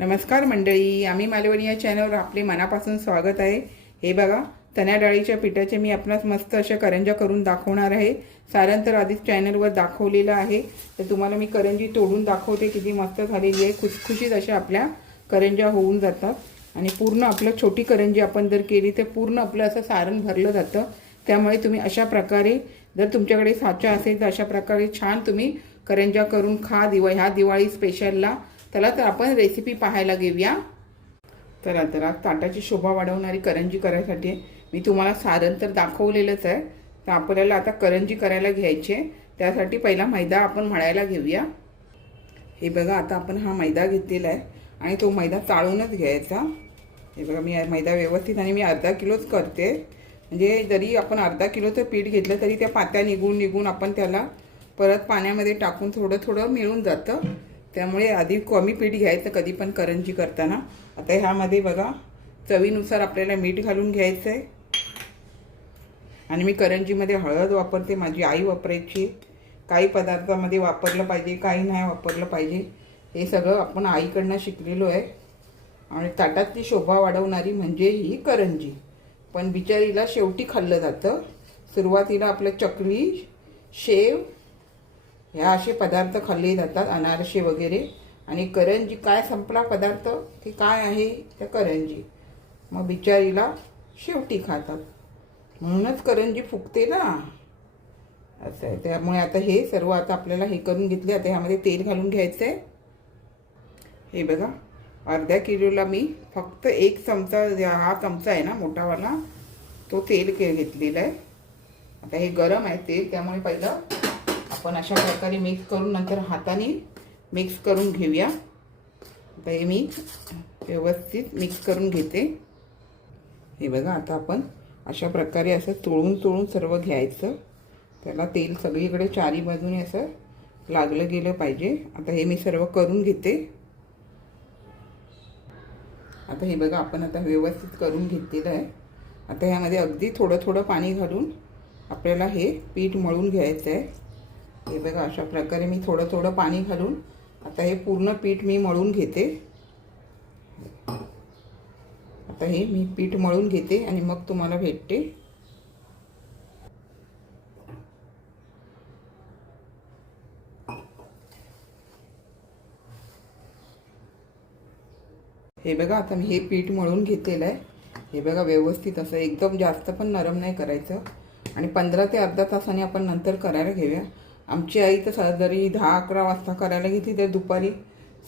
नमस्कार मंडळी आम्ही मालवणी या चॅनलवर आपले मनापासून स्वागत आहे. हे बघा चण्या डाळीच्या पिठाचे मी आपणास मस्त अशा करंजा करून दाखवणार आहे. सारण तर आधीच चॅनलवर दाखवलेलं आहे. तर तुम्हाला मी करंजी तोडून दाखवते किती मस्त झालेली आहे. खुसखुशीत अशा आपल्या करंजा होऊन जातात. आणि पूर्ण आपलं छोटी करंजी आपण जर केली तर पूर्ण आपलं असं सारण भरलं जातं. त्यामुळे तुम्ही अशा प्रकारे जर तुमच्याकडे साचा असेल तर अशा प्रकारे छान तुम्ही करंजा करून खा. दिवा ह्या दिवाळी स्पेशलला त्याला तर आपण रेसिपी पाहायला घेऊया. चला तर आज ताटाची शोभा वाढवणारी करंजी करायसाठी मी तुम्हाला सारण तर दाखवलेलंच आहे. तर आपल्याला आता करंजी करायला घ्यायची आहे. त्यासाठी पहिला मैदा आपण मळायला घेऊया. हे बघा आता आपण हा मैदा घेतलेला आहे आणि तो मैदा चाळूनच घ्यायचा. हे बघा मी मैदा व्यवस्थित आणि मी अर्धा किलोच करते. म्हणजे जरी आपण अर्धा किलोचं पीठ घेतलं तरी त्या पात्या निघून निघून आपण त्याला परत पाण्यामध्ये टाकून थोडं थोडं मिळून जातं. त्यामुळे आधी कमी पीठ घ्यायचं कधी पण करंजी करताना. आता ह्यामध्ये बघा चवीनुसार आपल्याला मीठ घालून घ्यायचं आहे आणि मी करंजीमध्ये हळद वापरते माझी आई वापरायची. काही पदार्थामध्ये वापरलं पाहिजे काही नाही वापरलं पाहिजे. हे सगळं आपण आईकडनं शिकलेलो आहे. आणि ताटातली शोभा वाढवणारी म्हणजे ही करंजी. पण बिचारीला शेवटी खाल्लं जातं. सुरुवातीला आपलं चकली शेव ह्या असे पदार्थ खाल्ले जातात अनारसे वगैरे. आणि करंजी काय संपला पदार्थ? की काय आहे त्या करंजी? मग बिचारीला शेवटी खातात. म्हणूनच करंजी फुगते ना. असं आहे. त्यामुळे आता हे सर्व आता आपल्याला हे करून घेतले. आता ह्यामध्ये तेल घालून घ्यायचं आहे हे बघा. अर्ध्या किलोला मी फक्त एक चमचा ज्या- हा चमचा आहे ना मोठावाला तो तेल के घेतलेला आहे. आता हे गरम आहे तेल त्यामुळे पहिलं आपण अशा प्रकारे मिक्स करून नंतर हाताने मिक्स करून घेऊया. आता हे मी व्यवस्थित मिक्स करून घेते. हे बघा आता आपण अशा प्रकारे असं चोळून चोळून सर्व घ्यायचं. त्याला तेल सगळीकडे चारी बाजूने असं लागलं गेलं पाहिजे. आता हे मी सर्व करून घेते. आता हे बघा आपण आता व्यवस्थित करून घेतलेलं आहे. आता ह्यामध्ये अगदी थोडं थोडं पाणी घालून आपल्याला हे पीठ मळून घ्यायचं आहे. हे बघा अशा प्रकारे मी थोडं थोडं पाणी घालून आता हे पूर्ण पीठ मी मळून घेते. आता हे मी पीठ मळून घेते आणि मग तुम्हाला भेटते. हे बघा आता मी हे पीठ मळून घेतलेलं आहे. हे बघा व्यवस्थित असं एकदम जास्त पण नरम नाही करायचं. आणि पंधरा ते अर्धा तासाने आपण नंतर करायला घेऊया. आमची आई तर स- जरी दहा अकरा वाजता करायला घेतली तर दुपारी.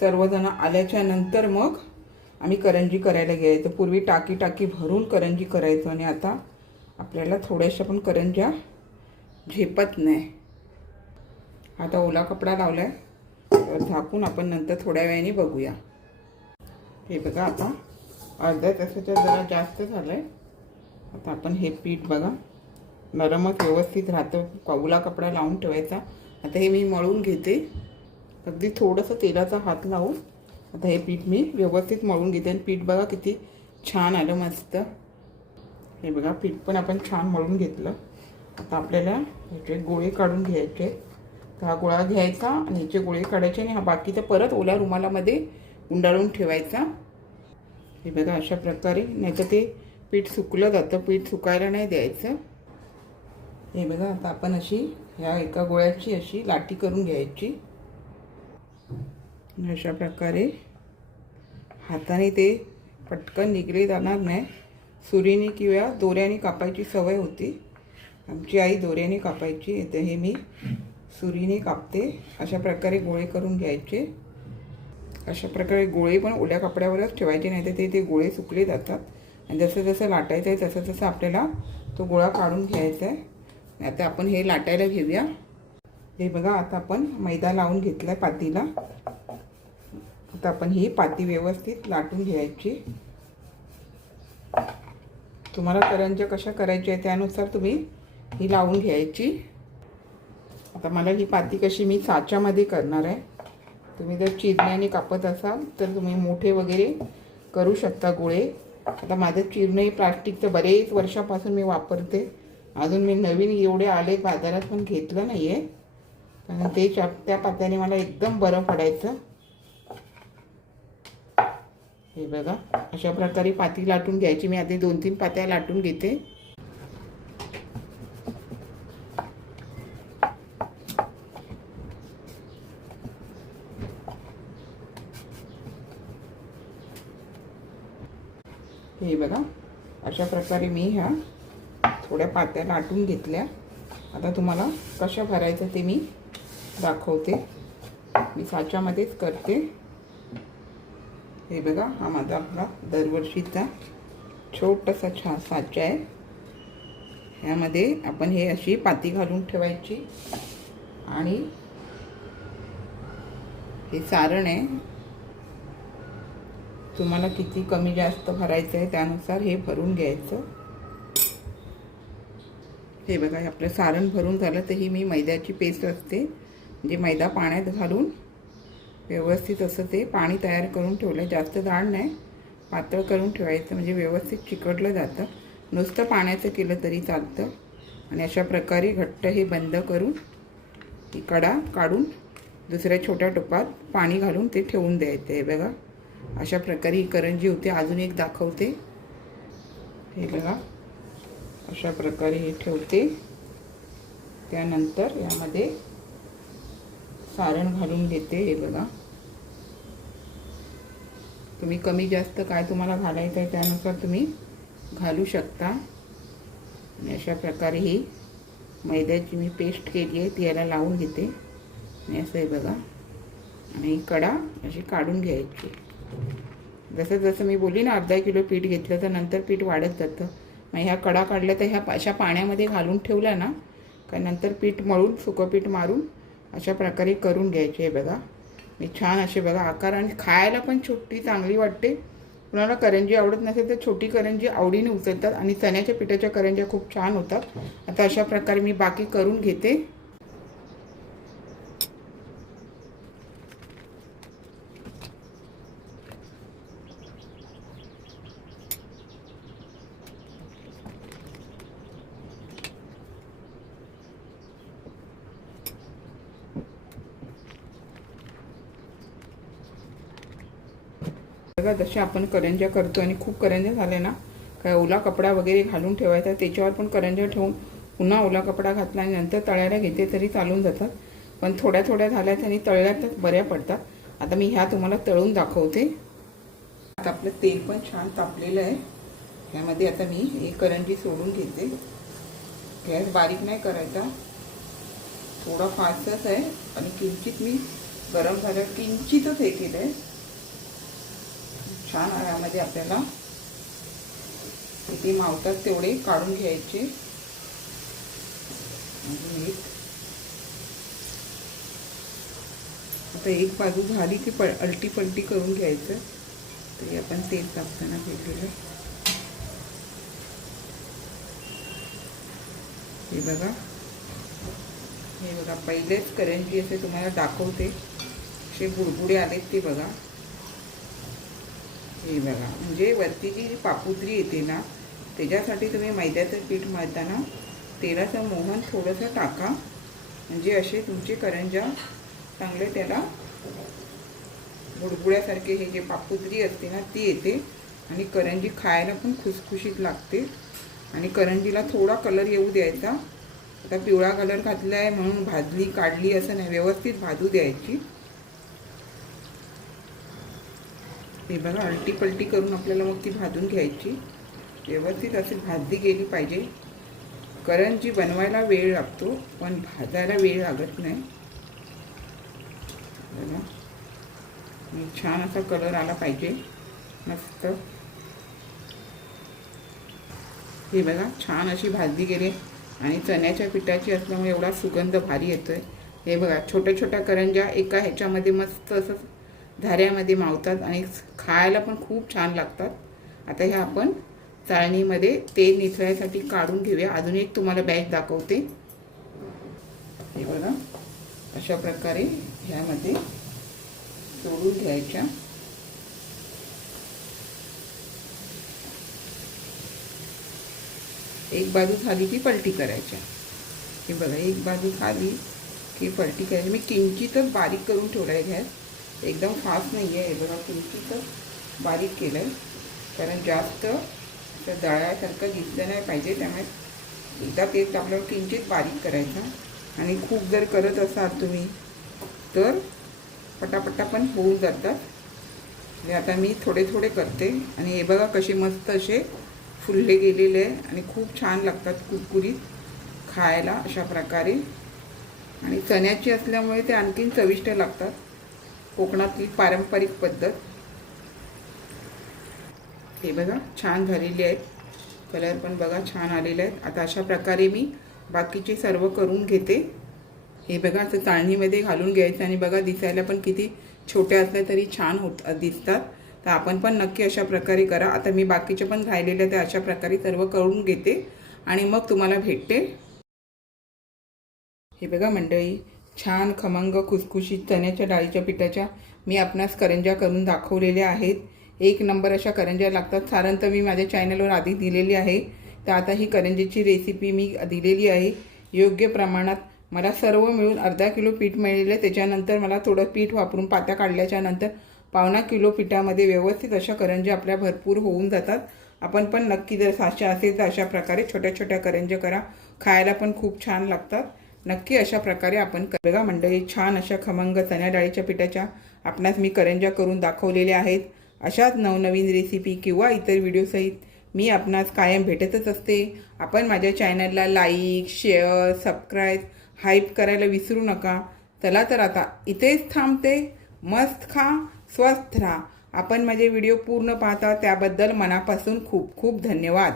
सर्वजण आल्याच्यानंतर मग आम्ही करंजी करायला घ्यायचो पूर्वी टाकी टाकी भरून करंजी करायचो आणि आता आपल्याला थोड्याशा पण करंज्या झेपत नाही. आता ओला कपडा लावला आहे तर झाकून आपण नंतर थोड्या वेळाने बघूया. हे बघा आता. अर्ध्या तासाच्या जरा जास्त झालं आहे आता आपण हे पीठ बघा. नरमच व्यवस्थित राहतं. कौला कपडा लावून ठेवायचा. आता हे मी मळून घेते. अगदी थोडंसं तेलाचा हात लावून आता हे पीठ मी व्यवस्थित मळून घेते. आणि पीठ बघा किती छान आलं मस्त. हे बघा पीठ पण आपण छान मळून घेतलं. आता आपल्याला ह्याचे गोळे काढून घ्यायचे. तर हा गोळा घ्यायचा आणि ह्याचे गोळे काढायचे आणि हा बाकीचा परत ओल्या रुमालामध्ये गुंडाळून ठेवायचा. हे बघा अशा प्रकारे. नाहीतर ते पीठ सुकलं जातं. पीठ सुकायला नाही द्यायचं. हे बघा आता आपण अशी ह्या एका गोळ्याची अशी लाटी करून घ्यायची. अशा प्रकारे हाताने ते पटकन निघले जाणार नाही. सुरीने किंवा दोऱ्याने कापायची सवय होती. आमची आई दोऱ्याने कापायची. तर हे मी सुरीने कापते. अशा प्रकारे गोळे करून घ्यायचे. अशा प्रकारे गोळे पण ओल्या कपड्यावरच ठेवायचे नाही तर ते ते गोळे सुकले जातात. आणि जसं जसं लाटायचं आहे तसं तसं आपल्याला तो गोळा काढून घ्यायचा आहे आता आपण हे लाटायला घेऊया. हे बघा आता आपण मैदा लावून घेतला आहे पातीला. आता आपण ही पाती व्यवस्थित लाटून घ्यायची. तुम्हाला करंज्या कशा करायच्या आहे त्यानुसार तुम्ही ही लावून घ्यायची. आता मला ही पाती कशी मी साच्यामध्ये करणार आहे. तुम्ही जर चिरण्याने कापत असाल तर तुम्ही मोठे वगैरे करू शकता गोळे. आता माझं चिरणे प्लास्टिकचं बरेच वर्षापासून मी वापरते. अजून मी नवीन एवढे आले बाजारात पण घेतलं नाही आहे कारण ते त्या पात्याने मला एकदम बरं पडायचं. हे बघा अशा प्रकारे पाती लाटून घ्यायची. मी आधी दोन तीन पात्या लाटून घेते. हे बघा अशा प्रकारे मी ह्या थोड्या पात्या लाटून घेतल्या. आता तुम्हाला कशा भरायचं ते मी दाखवते. मी साच्यामध्येच करते. हे बघा हा माझा आपला दरवर्षीचा छोटासा छा साचा आहे. ह्यामध्ये आपण हे अशी पाती घालून ठेवायची. आणि हे सारण आहे. तुम्हाला किती कमी जास्त भरायचं आहे त्यानुसार हे भरून घ्यायचं. हे बघा हे आपलं सारण भरून झालं तर ही मी मैद्याची पेस्ट असते. म्हणजे मैदा पाण्यात घालून व्यवस्थित असं ते पाणी तयार करून ठेवलं जास्त जाड नाही पातळ करून ठेवायचं. म्हणजे व्यवस्थित चिकटलं जातं. नुसतं पाण्याचं केलं तरी चालतं. आणि अशा प्रकारे घट्ट हे बंद करून ती कडा काढून दुसऱ्या छोट्या टोपात पाणी घालून ते ठेवून द्यायचं आहे. बघा अशा प्रकारे ही करंजी होते. अजून एक दाखवते. हे बघा. अशा प्रकारे हे ठेवते. त्यानंतर यामध्ये सारण घालून घेते हे बघा. तुम्ही कमी जास्त काय तुम्हाला घालायचं आहे त्यानुसार तुम्ही घालू शकता. आणि अशा प्रकारे ही मैद्याची मी पेस्ट केली आहे ती याला लावून घेते. आणि असं आहे बघा. आणि ही कडा अशी काढून घ्यायची. जसं जसं मी बोली ना अर्धा किलो पीठ घेतलं तर नंतर पीठ वाढत जातं. मग ह्या कडा काढल्या तर ह्या अशा पाण्यामध्ये घालून ठेवल्या ना का नंतर पीठ मळून सुकं पीठ मारून अशा प्रकारे करून घ्यायचे आहे बघा. मी छान असे बघा आकार आणि खायला पण छोटी चांगली वाटते. कुणाला करंजी आवडत नसेल तर छोटी करंजी आवडीने उचलतात आणि चण्याच्या पिठाच्या करंज्या खूप छान होतात. आता अशा प्रकारे मी बाकी करून घेते. बघा जसे आपण करंज्या करतो आणि खूप करंज्या झाल्या ना काय ओला कपडा वगैरे घालून ठेवायचा त्याच्यावर पण करंज्या ठेवून पुन्हा ओला कपडा घातला आणि नंतर तळायला घेते तरी चालून जातात. पण थोड्या थोड्या झाल्यात आणि तळल्या तर बऱ्या पडतात. आता मी ह्या तुम्हाला तळून दाखवते. आता आपलं तेल पण छान तापलेलं आहे. ह्यामध्ये आता मी एक करंजी सोडून घेते. गॅस बारीक नाही करायचा. थोडा फास्टच आहे. आणि किंचित मी गरम झाल्यावर किंचितच हे केलं आहे छान यामध्ये आपल्याला किती मावतात तेवढे काढून घ्यायचे. आता एक बाजू झाली की प अलटी पलटी करून घ्यायचं. तरी आपण तेल तापताना घेतलेलं. हे बघा. हे बघा पहिलेच करंजी असे तुम्हाला दाखवते. असे बुडबुडे आलेत ते बघा. हे बघा म्हणजे वरती जी पापुद्री येते ना त्याच्यासाठी तुम्ही मैद्याचं पीठ मळताना तेलाचं मोहन थोडंसं टाका. म्हणजे असे तुमचे करंजा चांगले त्याला बुडबुड्यासारखे हे जे पापुद्री असते ना ती येते. आणि करंजी खायला पण खुसखुशीत लागते. आणि करंजीला थोडा कलर येऊ द्यायचा. आता पिवळा कलर घातला आहे म्हणून भाजली काढली असं नाही व्यवस्थित भाजू द्यायची. हे बघा अलटी पलटी करून आपल्याला मग ती भाजून घ्यायची. व्यवस्थित अशी भाजली गेली पाहिजे. करंजी बनवायला वेळ लागतो पण भाजायला वेळ लागत नाही. बघा. छान असा कलर आला पाहिजे. मस्त. हे बघा छान अशी भाजली गेली. आणि चण्याच्या पिठाची असल्यामुळे एवढा सुगंध भारी येतोय. हे बघा छोट्या छोट्या करंज्या एका ह्याच्यामध्ये मस्त असं धाऱ्यामध्ये मावतात आणि खायला पण खूप छान लागतात. आता ह्या आपण चाळणीमध्ये तेल निथळण्यासाठी काढून घेऊया. अजून एक तुम्हाला बॅग दाखवते. हे बघा. अशा प्रकारे ह्यामध्ये सोडून घ्यायच्या एक बाजू झाली की पलटी करायच्या. हे बघा एक बाजू खाली की पलटी करायची. मी किंचितच बारीक करून ठेवलाय आहे गॅस. एकदम फास्ट नाही आहे. बघा किमतीचं बारीक केलं आहे कारण जास्त तर जाळ्यासारखं दिसलं नाही पाहिजे. त्यामुळे एकदा पेस्ट आपल्याला किंचित बारीक करायचा. आणि खूप जर करत असाल तुम्ही तर पटापटा पण होऊन जातात. हे आता मी थोडे थोडे करते. आणि हे बघा कसे मस्त असे फुलले गेलेले आहे. आणि खूप छान लागतात कुरकुरीत खायला अशा प्रकारे. आणि चण्याची असल्यामुळे ते आणखीन चविष्ट लागतात. कोकणातली पारंपरिक पद्धत. हे बघा छान झालेली आहेत. कलर पण बघा छान आलेले आहेत. आता अशा प्रकारे मी बाकीचे सर्व करून घेते. हे बघा असं चाळणीमध्ये घालून घ्यायचं आणि बघा दिसायला पण किती छोट्या असल्या तरी छान होत दिसतात. तर आपण पण नक्की अशा प्रकारे करा. आता मी बाकीचे पण राहिलेले ते अशा प्रकारे सर्व करून घेते. आणि मग तुम्हाला भेटते. हे बघा मंडळी छान खमंग खुसखुशीत चण्याच्या डाळीच्या पिठाच्या मी आपणास करंज्या करून दाखवलेल्या आहेत. एक नंबर अशा करंज्या लागतात. सारण तर मी माझ्या चॅनलवर आधी दिलेली आहे. तर आता ही करंजीची रेसिपी मी दिलेली आहे. योग्य प्रमाणात मला सर्व मिळून अर्धा किलो पीठ मिळालेलं आहे. त्याच्यानंतर मला थोडं पीठ वापरून पात्या काढल्याच्या नंतर पावणा किलो पिठामध्ये व्यवस्थित अशा करंज्या आपल्या भरपूर होऊन जातात. आपण पण नक्की जर साशा असेल तर अशा प्रकारे छोट्या छोट्या करंज्या करा. खायला पण खूप छान लागतात. नक्की अशा प्रकारे आपण बघा मंडळी छान अशा खमंग चण्या डाळीच्या पिठाच्या आपणास मी करंजा करून दाखवलेल्या आहेत. अशाच नवनवीन रेसिपी किंवा इतर व्हिडिओसहित मी आपणास कायम भेटतच असते. आपण माझ्या चॅनलला लाईक शेअर सबस्क्राईब हाईप करायला विसरू नका. चला तर आता इथेच थांबते. मस्त खा स्वस्थ राहा. आपण माझे व्हिडिओ पूर्ण पाहता त्याबद्दल मनापासून खूप खूप धन्यवाद.